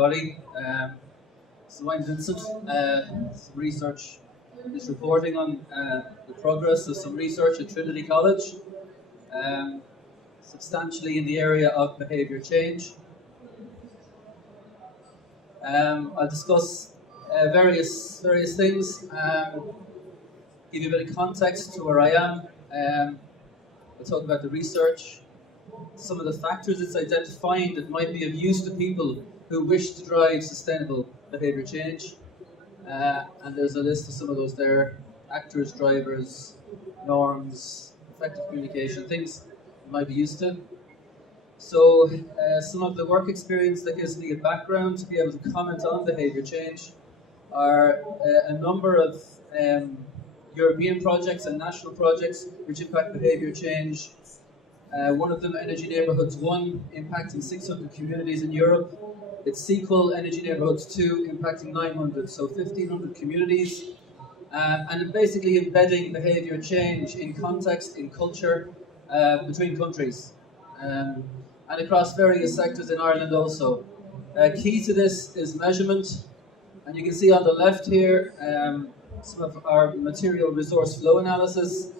everybody. So I'm Vincent. Some research is reporting on the progress of some research at Trinity College, substantially in the area of behaviour change. I'll discuss various things, give you a bit of context to where I am. I'll talk about the research, some of the factors it's identifying that might be of use to people who wish to drive sustainable behaviour change. And there's a list of some of those there: actors, drivers, norms, effective communication, things you might be used to. So some of the work experience that gives me a background to be able to comment on behaviour change are a number of European projects and national projects which impact behaviour change. One of them, Energy Neighbourhoods 1, impacting 600 communities in Europe. It's sequel, Energy Neighbourhoods 2, impacting 900, so 1,500 communities. And basically embedding behaviour change in context, in culture, between countries. And across various sectors in Ireland also. Key to this is measurement. And you can see on the left here some of our material resource flow analysis.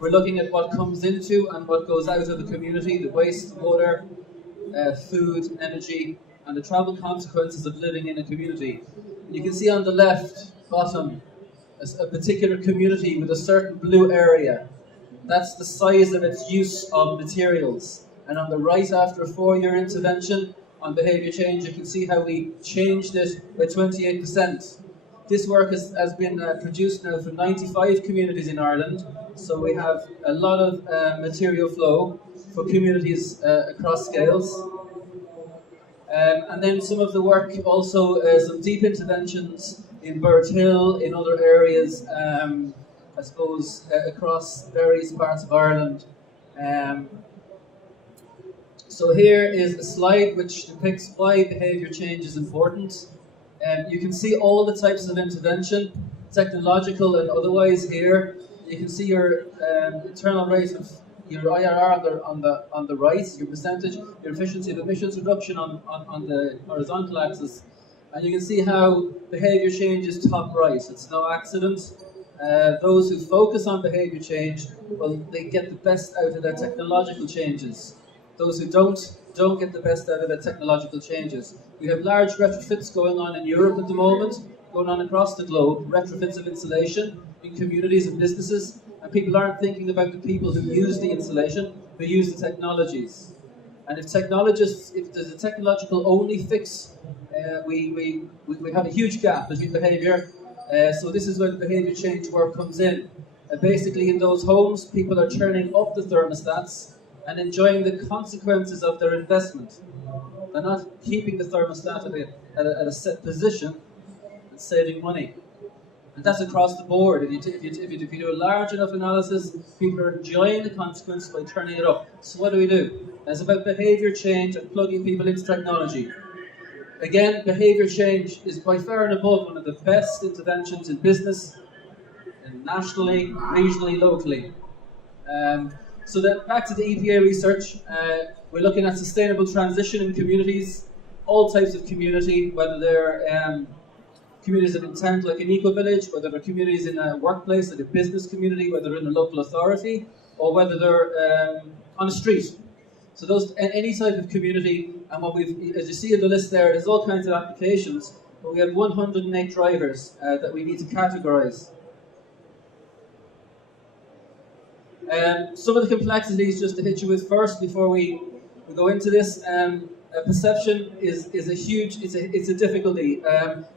We're looking at what comes into and what goes out of the community, the waste, water, food, energy, and the travel consequences of living in a community. And you can see on the left bottom a particular community with a certain blue area. That's the size of its use of materials. And on the right, after a 4-year intervention on behaviour change, you can see how we changed it by 28%. This work has been produced now for 95 communities in Ireland, so we have a lot of material flow for communities across scales. And then some of the work also, some deep interventions in Bird Hill, in other areas, I suppose, across various parts of Ireland. So here is a slide which depicts why behaviour change is important. You can see all the types of intervention, technological and otherwise here. You can see your internal rate of your IRR on the right, your percentage, your efficiency of emissions reduction on the horizontal axis. And you can see how behaviour change is top right. It's no accident. Those who focus on behaviour change, well, they get the best out of their technological changes. Those who don't get the best out of their technological changes. We have large retrofits going on in Europe at the moment, going on across the globe, retrofits of insulation in communities and businesses, and people aren't thinking about the people who use the insulation, who use the technologies. And if there's a technological only fix, we have a huge gap between behaviour. So this is where the behaviour change work comes in. Basically in those homes, people are turning up the thermostats and enjoying the consequences of their investment. They're not keeping the thermostat at a set position and saving money. And that's across the board. If you do a large enough analysis, people are enjoying the consequence by turning it up. So what do we do? It's about behaviour change and plugging people into technology. Again, behaviour change is by far and above one of the best interventions in business, and nationally, regionally, locally. So then back to the EPA research, we're looking at sustainable transition in communities, all types of community, whether they're communities of intent like an eco-village, whether they're communities in a workplace like a business community, whether they're in a local authority, or whether they're on a street. So those, any type of community, and what as you see in the list there's all kinds of applications, but we have 108 drivers that we need to categorise. Some of the complexities just to hit you with first before we go into this. Perception is a huge, it's a difficulty.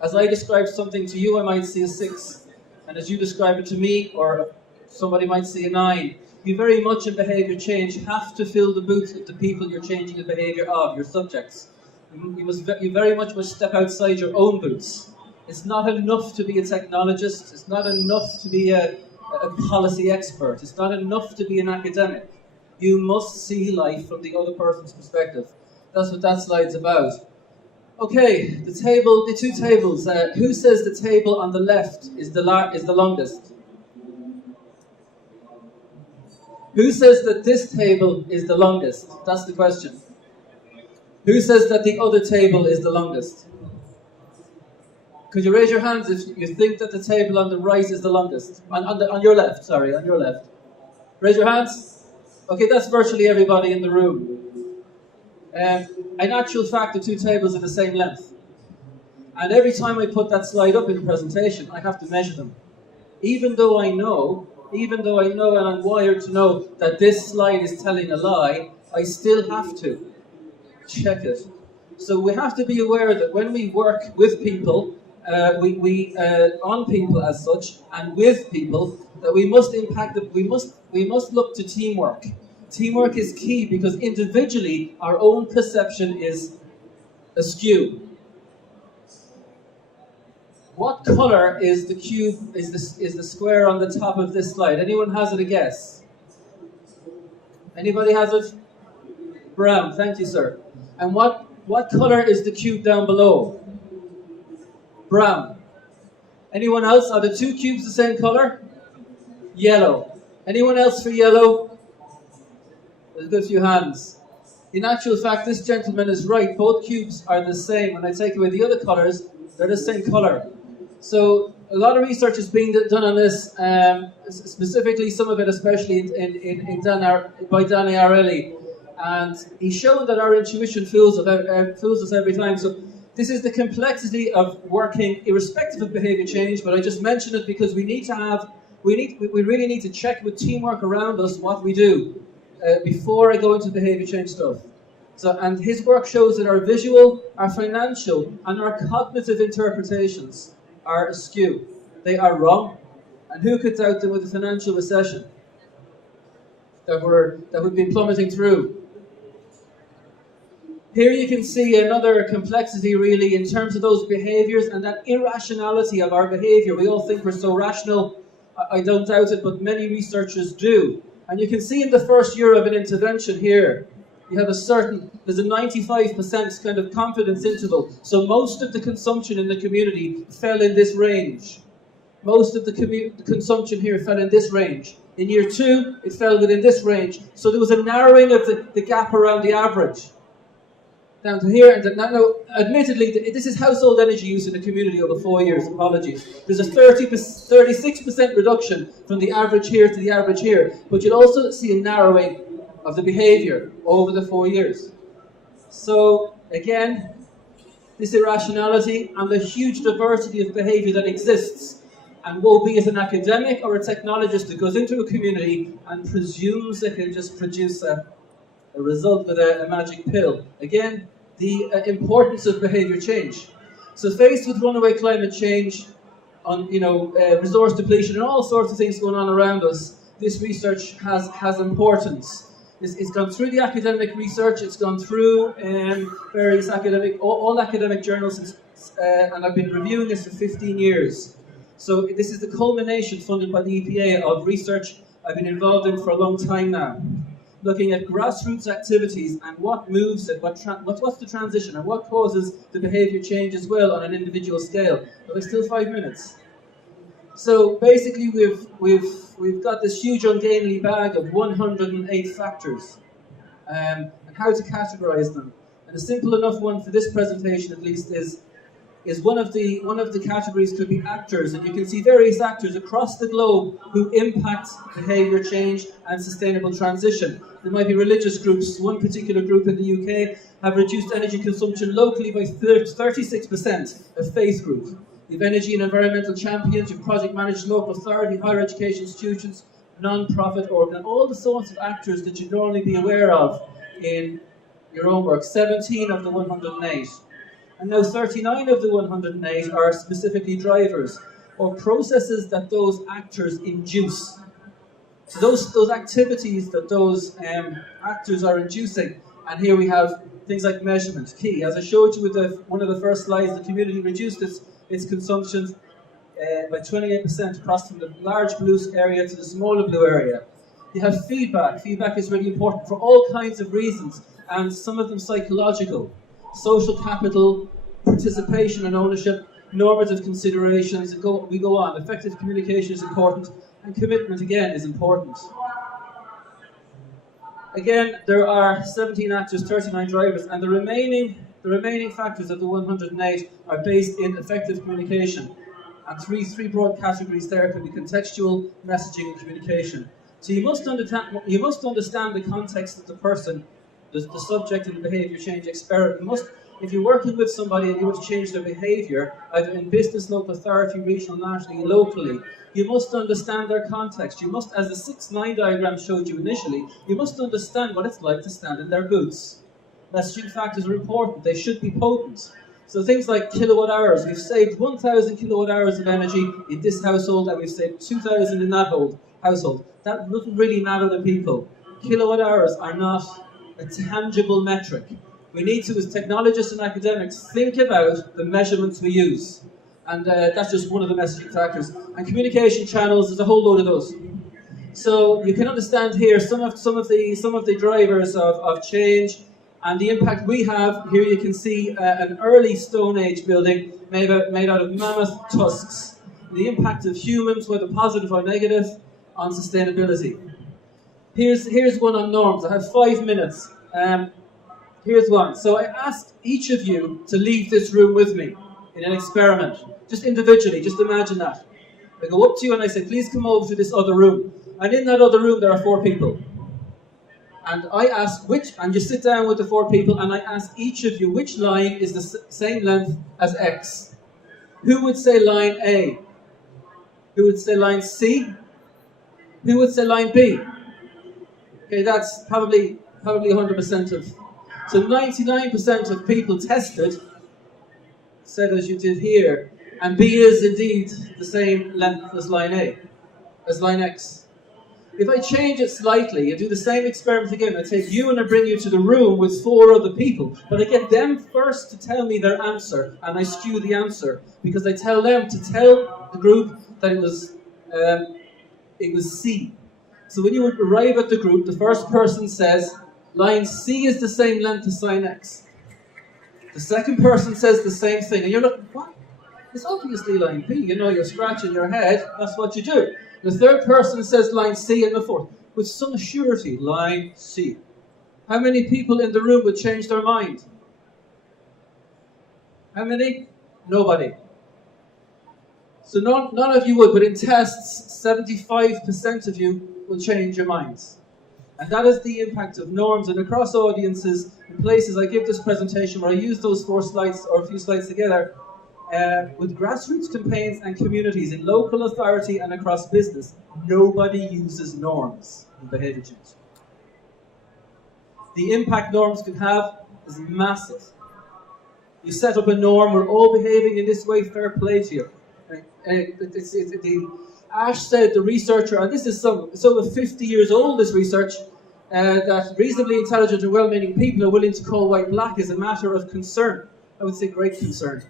As I describe something to you, I might see a 6, and as you describe it to me, or somebody might see a 9. You very much in behaviour change have to fill the boots with the people you're changing the behaviour of, your subjects. You very much must step outside your own boots. It's not enough to be a technologist, it's not enough to be a policy expert. It's not enough to be an academic. You must see life from the other person's perspective. That's what that slide's about. Okay, the two tables. Who says the table on the left is the longest? Who says that this table is the longest? That's the question. Who says that the other table is the longest? Could you raise your hands if you think that the table on the right is the longest? On your left, sorry, on your left. Raise your hands. Okay, that's virtually everybody in the room. In actual fact, the two tables are the same length. And every time I put that slide up in the presentation, I have to measure them. Even though I know and I'm wired to know that this slide is telling a lie, I still have to check it. So we have to be aware that when we work with people, on people as such, and with people, that we must impact them. We must look to teamwork. Teamwork is key because individually our own perception is askew. What color is the cube? Is the square on the top of this slide? Anyone has it a guess? Anybody has it? Brown. Thank you, sir. And what color is the cube down below? Brown. Anyone else? Are the two cubes the same color? Yellow. Anyone else for yellow? There's a good few hands. In actual fact, this gentleman is right. Both cubes are the same. When I take away the other colors, they're the same color. So a lot of research is being done on this, specifically some of it especially by Danny Arelli. And he's shown that our intuition fools us every time. So this is the complexity of working irrespective of behavior change, but I just mention it because we really need to check with teamwork around us what we do before I go into behavior change stuff. So, and his work shows that our visual, our financial, and our cognitive interpretations are askew. They are wrong. And who could doubt them with the financial recession that we've been plummeting through? Here you can see another complexity really in terms of those behaviours and that irrationality of our behaviour. We all think we're so rational. I don't doubt it, but many researchers do. And you can see in the first year of an intervention here, there's a 95% kind of confidence interval. So most of the consumption in the community fell in this range. Most of the consumption here fell in this range. In year 2, it fell within this range. So there was a narrowing of the gap around the average. Down to here, and now, admittedly, this is household energy use in the community over 4 years, apologies. There's a 36% reduction from the average here to the average here, but you'll also see a narrowing of the behaviour over the 4 years. So, again, this irrationality and the huge diversity of behaviour that exists, and woe be it an academic or a technologist that goes into a community and presumes they can just produce a result with a magic pill. Again, the importance of behaviour change. So faced with runaway climate change, resource depletion and all sorts of things going on around us, this research has importance. It's gone through the academic research, it's gone through various all academic journals, and I've been reviewing this for 15 years. So this is the culmination funded by the EPA of research I've been involved in for a long time now. Looking at grassroots activities and what moves it, what's the transition and what causes the behaviour change as well on an individual scale. But there's still 5 minutes. So basically we've got this huge ungainly bag of 108 factors and how to categorise them. And a simple enough one for this presentation at least is one of the categories could be actors, and you can see various actors across the globe who impact behaviour change and sustainable transition. There might be religious groups. One particular group in the UK have reduced energy consumption locally by 36%, a faith group. You have energy and environmental champions, you have project managers, local authority, higher education institutions, non-profit organ, all the sorts of actors that you'd normally be aware of in your own work. 17 of the 108. And now 39 of the 108 are specifically drivers or processes that those actors induce. So those activities that those actors are inducing. And here we have things like measurement, key. As I showed you with one of the first slides, the community reduced its consumption by 28% across from the large blue area to the smaller blue area. You have feedback. Feedback is really important for all kinds of reasons, and some of them psychological. Social capital, participation and ownership, normative considerations, we go on. Effective communication is important, and commitment again is important. Again, there are 17 actors, 39 drivers, and the remaining factors of the 108 are based in effective communication. And three broad categories there could be contextual, messaging, and communication. So you must understand the context of the person, the subject in the behaviour change experiment. If you're working with somebody and you want to change their behaviour, either in business, local authority, regional, nationally, locally, you must understand their context. You must, as the 6-9 diagram showed you initially, you must understand what it's like to stand in their boots. Messaging factors are important. They should be potent. So things like kilowatt hours. We've saved 1,000 kilowatt hours of energy in this household, and we've saved 2,000 in that household. That doesn't really matter to people. Kilowatt hours are not a tangible metric. We need to, as technologists and academics, think about the measurements we use. And that's just one of the messaging factors. And communication channels, there's a whole load of those. So you can understand here some of the drivers of change and the impact we have. Here you can see an early Stone Age building made out of mammoth tusks. The impact of humans, whether positive or negative, on sustainability. Here's one on norms. I have 5 minutes. Here's one. So I asked each of you to leave this room with me in an experiment, just individually. Just imagine that. I go up to you and I say, please come over to this other room. And in that other room there are 4 people. And I ask and you sit down with the 4 people, and I ask each of you which line is the same length as X. Who would say line A? Who would say line C? Who would say line B? Okay, that's probably 100% of. So 99% of people tested said as you did here, and B is indeed the same length as line A, as line X. If I change it slightly and do the same experiment again, I take you and I bring you to the room with 4 other people, but I get them first to tell me their answer, and I skew the answer, because I tell them to tell the group that it was C. So when you arrive at the group, the first person says, line C is the same length as line X. The second person says the same thing, and you're like, what? It's obviously line B. You know, you're scratching your head, that's what you do. The third person says line C, and the fourth, with some surety, line C. How many people in the room would change their mind? How many? Nobody. So none of you would, but in tests, 75% of you will change your minds. And that is the impact of norms. And across audiences, in places, I give this presentation where I use those 4 slides, or a few slides together, with grassroots campaigns and communities in local authority and across business. Nobody uses norms in behaviour change. The impact norms can have is massive. You set up a norm, we're all behaving in this way, fair play to you. Ash said, the researcher, and this is it's over 50 years old, this research, that reasonably intelligent and well-meaning people are willing to call white black is a matter of concern. I would say great concern.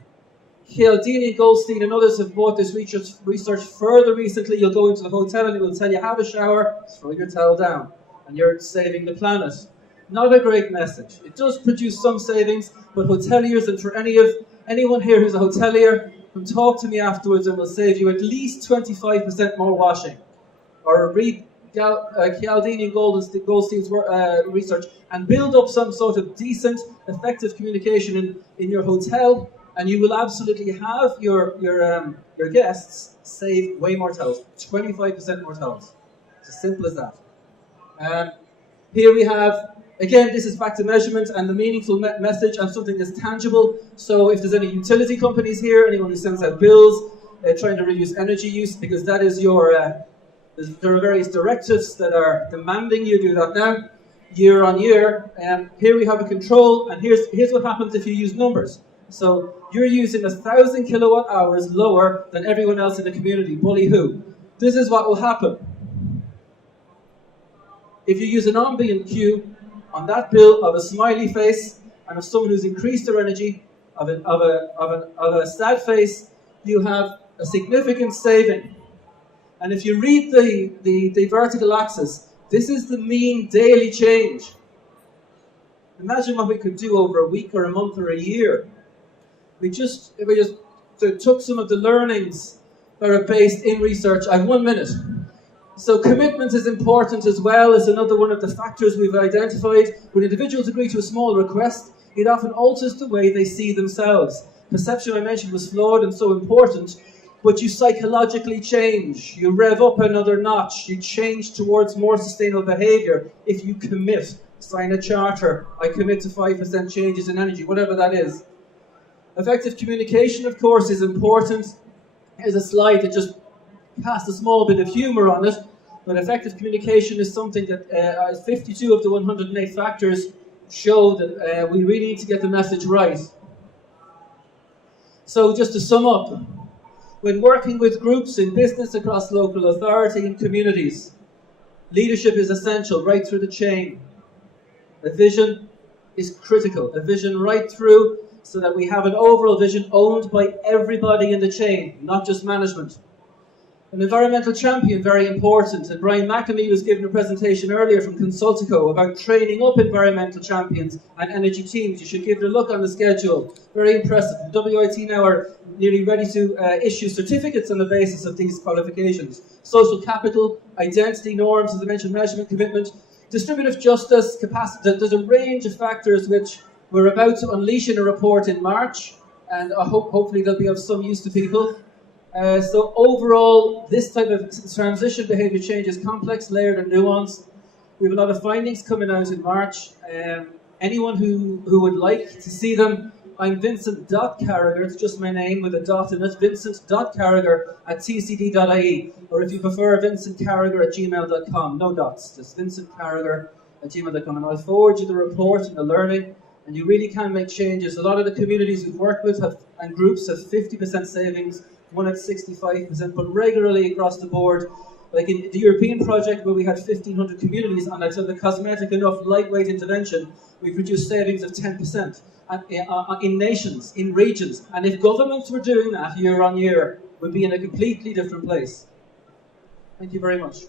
Cialdini, Goldstein and others have brought this research further recently. You'll go into the hotel and it will tell you, have a shower, throw your towel down, and you're saving the planet. Not a great message. It does produce some savings, but hoteliers, and for anyone here who's a hotelier, come talk to me afterwards and we'll save you at least 25% more washing. Or read Cialdini and Goldstein's research and build up some sort of decent, effective communication in your hotel, and you will absolutely have your guests save way more towels, 25% more towels. It's as simple as that. Here we have, again, this is back to measurement and the meaningful message and something that's tangible. So if there's any utility companies here, anyone who sends out bills, trying to reduce energy use, because that is there are various directives that are demanding you do that now, year on year. Here we have a control, and here's what happens if you use numbers. So you're using 1,000 kilowatt hours lower than everyone else in the community. Bully who? This is what will happen. If you use an ambient cue on that bill of a smiley face and of someone who's increased their energy, of a sad face, you have a significant saving. And if you read the vertical axis, this is the mean daily change. Imagine what we could do over a week or a month or a year. We just took some of the learnings that are based in research. I have 1 minute. So commitment is important as well as another one of the factors we've identified. When individuals agree to a small request, it often alters the way they see themselves. Perception, I mentioned, was flawed and so important, but you psychologically change. You rev up another notch. You change towards more sustainable behaviour if you commit. Sign a charter. I commit to 5% changes in energy, whatever that is. Effective communication, of course, is important. Here's a slide that just cast a small bit of humour on it, but effective communication is something that 52 of the 108 factors show that we really need to get the message right. So just to sum up, when working with groups in business across local authority and communities, leadership is essential right through the chain. A vision is critical, a vision right through so that we have an overall vision owned by everybody in the chain, not just management. An environmental champion, very important. And Brian McAmee was given a presentation earlier from Consultico about training up environmental champions and energy teams. You should give it a look on the schedule. Very impressive. The WIT now are nearly ready to issue certificates on the basis of these qualifications. Social capital, identity, norms, as I mentioned, measurement, commitment, distributive justice, capacity. There's a range of factors which we're about to unleash in a report in March, and I hopefully they'll be of some use to people. So overall, this type of transition behaviour change is complex, layered and nuanced. We have a lot of findings coming out in March. Anyone who would like to see them, I'm Vincent.Carragher, it's just my name with a dot in it, Vincent.Carragher@tcd.ie, or if you prefer, VincentCarragher@gmail.com, no dots, just VincentCarragher@gmail.com, and I'll forward you the report and the learning, and you really can make changes. A lot of the communities we've worked with and groups have 50% savings, one at 65%, but regularly across the board. Like in the European project where we had 1,500 communities and I took the cosmetic enough lightweight intervention, we produced savings of 10% in nations, in regions. And if governments were doing that year on year, we'd be in a completely different place. Thank you very much.